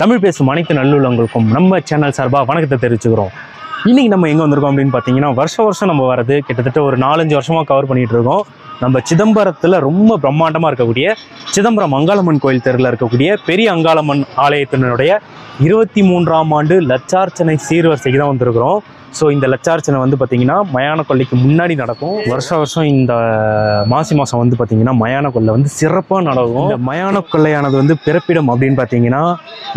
தமிழ் பேசும் அனைத்து நல்லுள்ளவங்களுக்கும் நம்ம சேனல் சார்பாக வணக்கத்தை தெரிவிச்சுக்கிறோம். இன்றைக்கி நம்ம எங்கே வந்திருக்கோம் அப்படின்னு பார்த்தீங்கன்னா, வருஷம் நம்ம வரது கிட்டத்தட்ட ஒரு 4-5 வருஷமாக கவர் பண்ணிகிட்டு இருக்கோம். நம்ம சிதம்பரத்தில் ரொம்ப பிரம்மாண்டமாக இருக்கக்கூடிய சிதம்பரம் அங்காளம்மன் கோயில் தெருவில் இருக்கக்கூடிய பெரிய அங்காளம்மன் ஆலயத்தினுடைய 23ஆம் ஆண்டு லட்சார்ச்சனை சீர்வரிசைக்கு தான் வந்திருக்கிறோம். ஸோ இந்த லட்சார்ச்சனை வந்து பார்த்திங்கன்னா மயான கொள்ளைக்கு முன்னாடி நடக்கும். வருஷம் இந்த மாசி மாதம் வந்து பார்த்திங்கன்னா மயான கொள்ளை வந்து சிறப்பாக நடக்கும். இந்த மயான கொள்ளையானது வந்து பிறப்பிடம் அப்படின்னு பார்த்தீங்கன்னா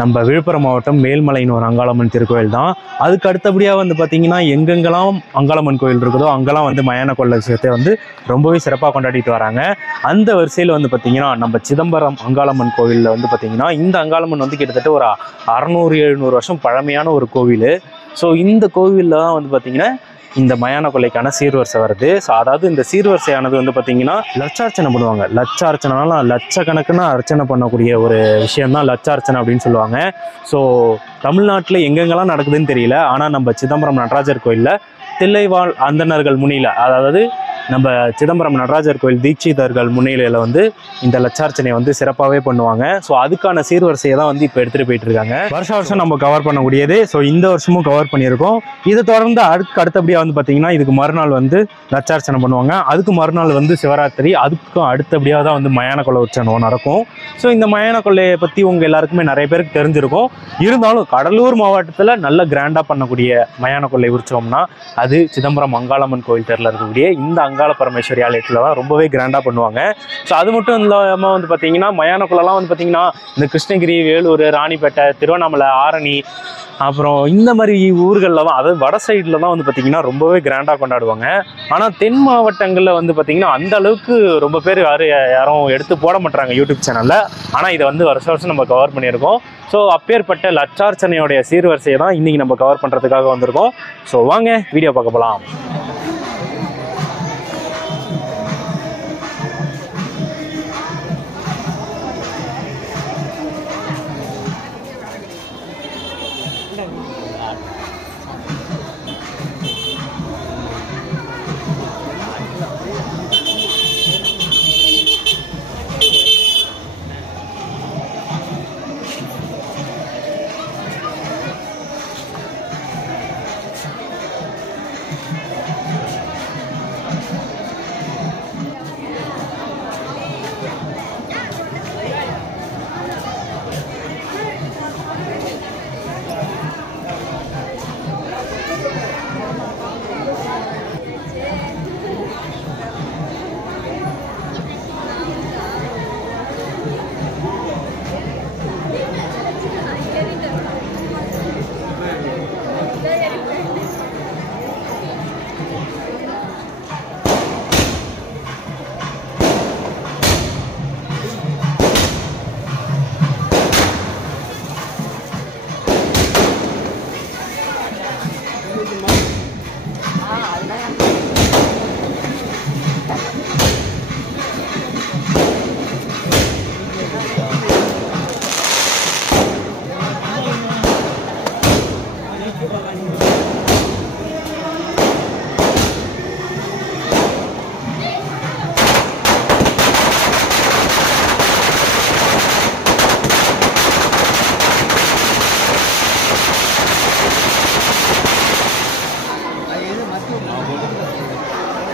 நம்ம விழுப்புரம் மாவட்டம் மேல்மலைன்னு ஒரு அங்காளம்மன் திருக்கோயில் தான். அதுக்கு அடுத்தபடியாக வந்து பார்த்திங்கன்னா எங்கெங்கெல்லாம் அங்காளம்மன் கோயில் இருக்குதோ அங்கெல்லாம் வந்து மயான கொள்ளை விஷயத்தை வந்து ரொம்பவே சிறப்பாக கொண்டாடிட்டு வராங்க. அந்த வரிசையில் வந்து பார்த்திங்கன்னா நம்ம சிதம்பரம் அங்காளம்மன் கோவிலில் வந்து பார்த்திங்கன்னா இந்த அங்காளம்மன் வந்து கிட்டத்தட்ட ஒரு 600-700 வருஷம் பழமையான ஒரு கோவில். ஸோ இந்த கோவிலில் தான் வந்து பார்த்திங்கன்னா இந்த மயான கொள்ளைக்கான சீர்வரிசை வருது. ஸோ அதாவது இந்த சீர்வரிசையானது வந்து பார்த்திங்கன்னா லட்சார்ச்சனை பண்ணுவாங்க. லட்சார்ச்சனைனாலும் லட்சக்கணக்குன்னு அர்ச்சனை பண்ணக்கூடிய ஒரு விஷயந்தான் லட்சார்ச்சனை அப்படின்னு சொல்லுவாங்க. ஸோ தமிழ்நாட்டில் எங்கெங்கெல்லாம் நடக்குதுன்னு தெரியல. ஆனால் நம்ம சிதம்பரம் நடராஜர் கோயிலில் தில்லைவாழ் அந்தணர்கள் முன்னிலை, அதாவது நம்ம சிதம்பரம் நடராஜர் கோயில் தீட்சிதர்கள் முன்னிலையில் வந்து இந்த லட்சார்ச்சனை வந்து சிறப்பாகவே பண்ணுவாங்க. ஸோ அதுக்கான சீர்வரிசையை தான் வந்து இப்போ எடுத்துகிட்டு போயிட்டு இருக்காங்க. வருஷம் நம்ம கவர் பண்ணக்கூடியது. ஸோ இந்த வருஷமும் கவர் பண்ணியிருக்கோம். இதை தொடர்ந்து அடுத்தபடியாக வந்து பார்த்திங்கன்னா இதுக்கு மறுநாள் வந்து லட்சார்ச்சனை பண்ணுவாங்க. அதுக்கு மறுநாள் வந்து சிவராத்திரி. அதுக்கும் அடுத்தபடியாக தான் வந்து மயான கொள்ளை உற்சவம் நடக்கும். ஸோ இந்த மயான கொள்ளையை பற்றி உங்கள் எல்லாருக்குமே நிறைய பேருக்கு தெரிஞ்சிருக்கும். இருந்தாலும் கடலூர் மாவட்டத்தில் நல்ல கிராண்டாக பண்ணக்கூடிய மயான கொள்ளை உற்சவம்னா அது சிதம்பரம் அங்காளம்மன் கோயில் தெருவில் இருக்கக்கூடிய இந்த அங்காள பரமேஸ்வரி ஆலயத்தில் தான் ரொம்பவே கிராண்டாக பண்ணுவாங்க. ஸோ அது மட்டும் இல்லாமல் வந்து பார்த்திங்கன்னா மயான கொள்ளைலாம் வந்து பார்த்திங்கன்னா இந்த கிருஷ்ணகிரி, வேலூர், ராணிப்பேட்டை, திருவண்ணாமலை, ஆரணி, அப்புறம் இந்த மாதிரி ஊர்களில் தான், அதாவது வட சைடில் தான் வந்து பார்த்திங்கன்னா ரொம்பவே கிராண்டாக கொண்டாடுவாங்க. ஆனால் தென் மாவட்டங்களில் வந்து பார்த்திங்கன்னா அந்த அளவுக்கு ரொம்ப பேர் யாரும் எடுத்து போட மாட்டாங்க யூடியூப் சேனலில். ஆனால் இதை வந்து வருஷம் நம்ம கவர் பண்ணியிருக்கோம். ஸோ அப்பேற்பட்ட லட்சார்ச்சனையோடைய சீர்வரிசையை தான் இன்றைக்கி நம்ம கவர் பண்ணுறதுக்காக வந்திருக்கோம். ஸோ வாங்க வீடியோ பார்க்க போகலாம்.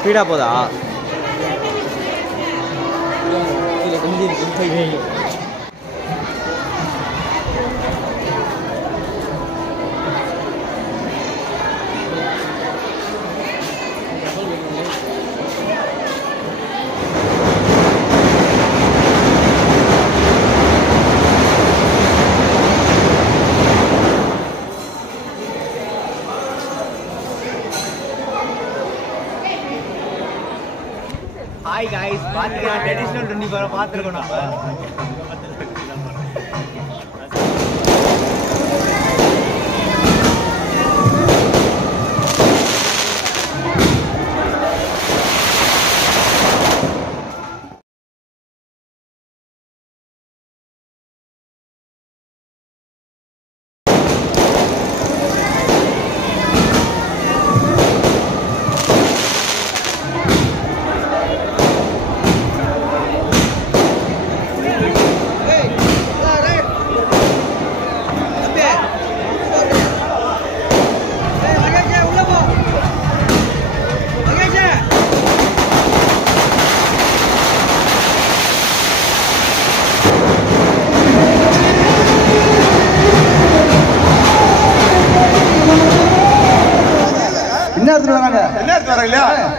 ஸ்பீடா போதா? Hi guys, பாத்தீங்கன்னா ட்ரெடிஷனல் 24 பார்த்துருக்கோம் நம்ம.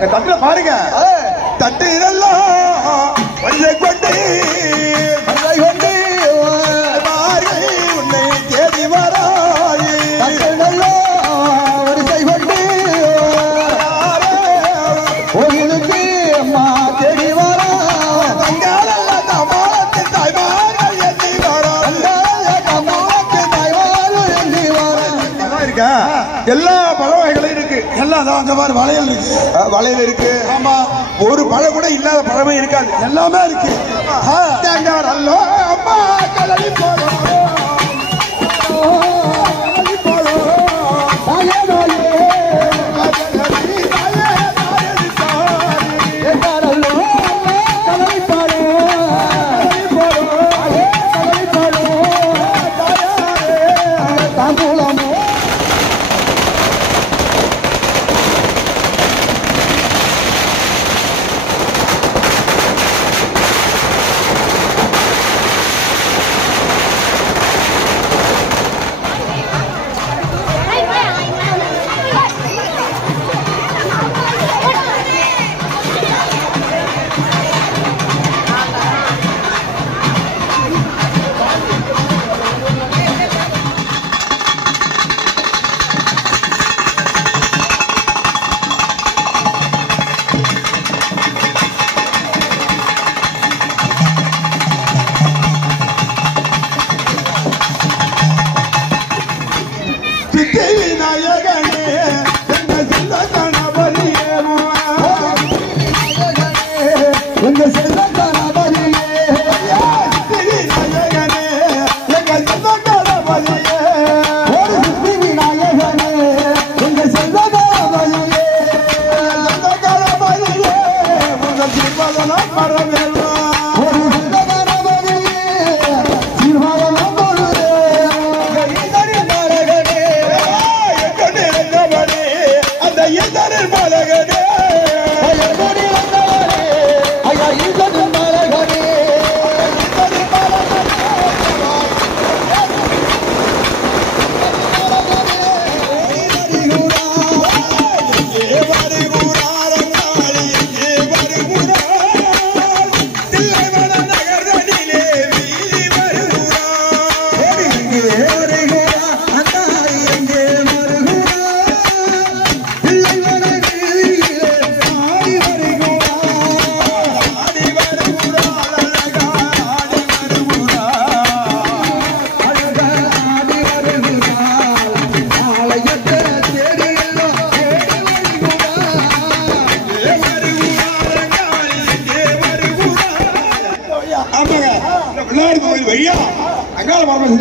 தட்டுல பாருங்க தட்டு இதெல்லாம் வழியை கொண்டு உன்னை தேடி வராய் வரிசை கொண்டு உங்களுக்கு அம்மா தேடி வரா தாய்மார்கள் எண்ணி வரா இருக்கா எல்லா பழ வகைகளும் இருக்கு எல்லாம் அந்த மாதிரி வளையல் இருக்கு வளையல் இருக்கு ஆமா ஒரு பழம் கூட இல்லாத பழமே இருக்காது எல்லாமே இருக்கு அல்லோ அம்மா கலடி போறோம்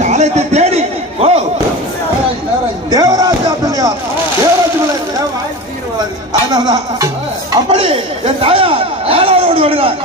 ஆலயத்தை தேடி தேவராஜா பிள்ளையார் அதனால்தான் அப்படி என் தாயார் ஏழாவோடு வருகிறார்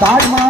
தாய்மா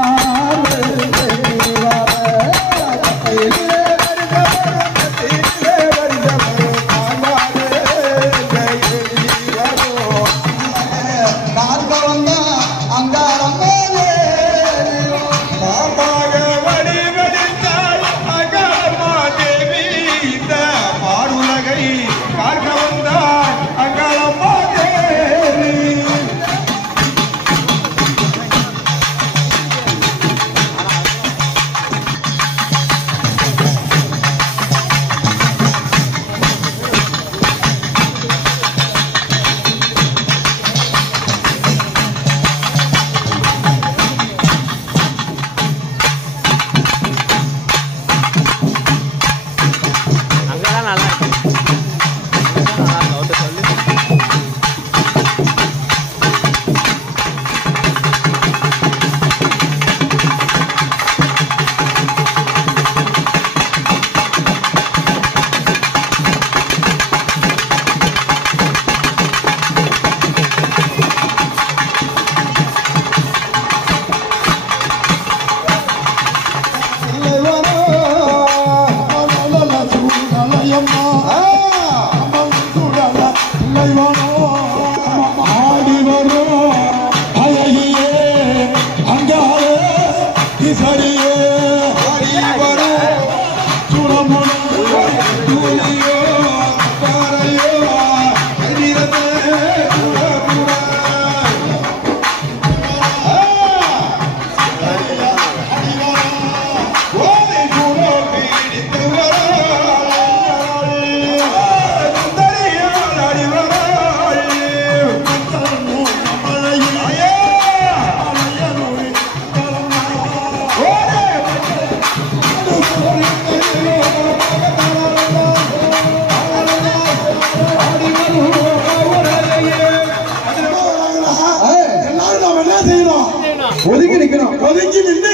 ஒதுங்கி நின்று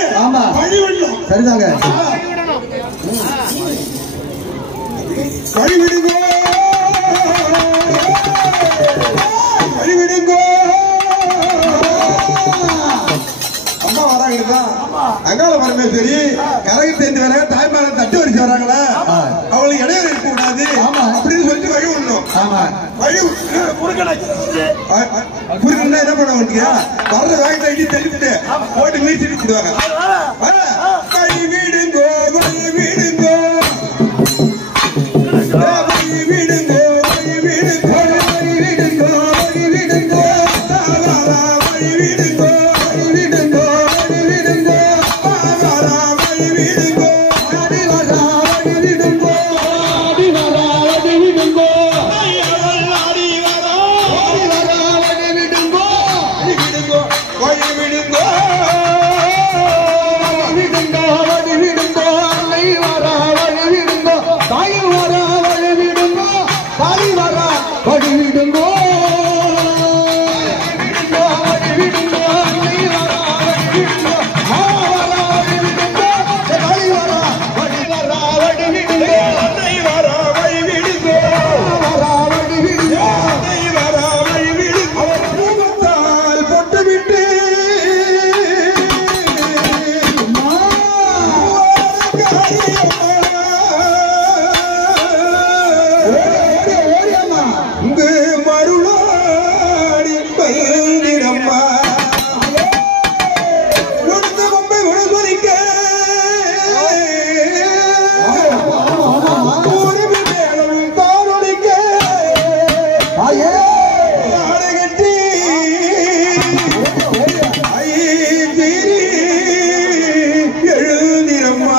வழி விடணும். சரிதாங்க. வழி விடுங்கோ, வழி விடுங்கோ. அம்மா வராங்கப்பா. அங்காள பரமேஸ்வரி கரகு சேர்ந்து வர தாய்மார தட்டு வரிச்சு வராங்களா, அவங்களுக்கு இடையில இருக்க கூடாது அப்படின்னு சொல்லிட்டு வழி விடணும். வழி குறுக்கணும் என்ன பண்ண வேண்டியா, வர்ற வேகத்தை அடி தள்ளிட்டு போட்டு மீச்சிட்டு விடுவாங்க. வழி விடுங்கோ, வழி விடுங்கோ, வழி விடுங்கோ, வழி விடுங்கோ, வழி விடுங்கோ, வழி விடுங்கோ, வழி விடுங்கோ, வழி விடுங்கோ, வழி விடுங்கோ, வழி விடுங்கோ, அடி வரா வழி விடுங்கோ, அடி வரா வழி விடுங்கோ, அடி வரா வழி விடுங்கோ, அடி விடுங்கோ, வழி விடுங்கோ, வழி விடுங்கோ, வழி விடுங்கோ, அலை வரா வழி விடுங்கோ, தாய் வரா வழி விடுங்கோ, தாய் வரா வழி விடுங்கோ, வழி விடுங்கோ, அலை வரா வழி விடுங்கோ, வரா வழி விடுங்கோ, தாய் வரா வழி வரா வழி விடுங்கோ, அலை வரா வழி விடுங்கோ, வரா வழி விடுங்கோ, அலை வரா வழி விடுங்கோ. அவர் பூமத்தால் பொட்டுவிட்டு இங்கு மருளாடி பயிரிடம்மா கொடுத்த மும்பை உணர்வதிக்க ஒரு மேலும் தாரொழிக்க ஆடகட்டி எழுந்திரம்மா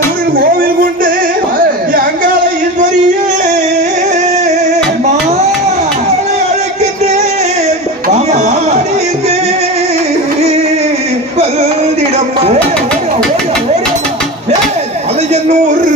ஊரில் கோவில் கொண்டு அங்காள ஈஸ்வரியே அழைக்கின்றேன் வந்திடம்மா அலையன்னூர்